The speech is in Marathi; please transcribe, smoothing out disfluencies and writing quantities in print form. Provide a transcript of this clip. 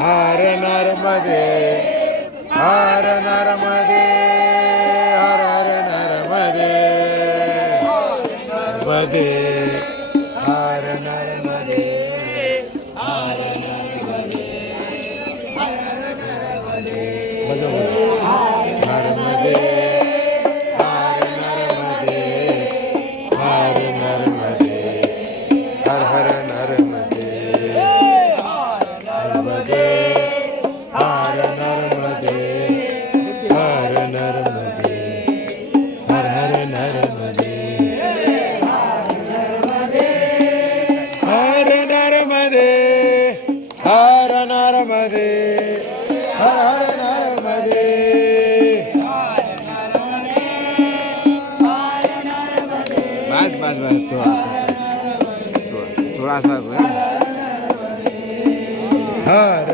हर नर्मदे हर नर्मदे हर हर नर्मदे नर्मदे हर नर्मदे हर नर्मदे नर्मदे नर्मदे हर नर्मदे हर नर्मदे हर हर नर्मदे नर्मदे हर नर्मदे हर नर्मदे हर हर नर्मदे हर नर्मदे हर नर्मदे हर हर नर्मदे बस बस बस थोड़ा सा हर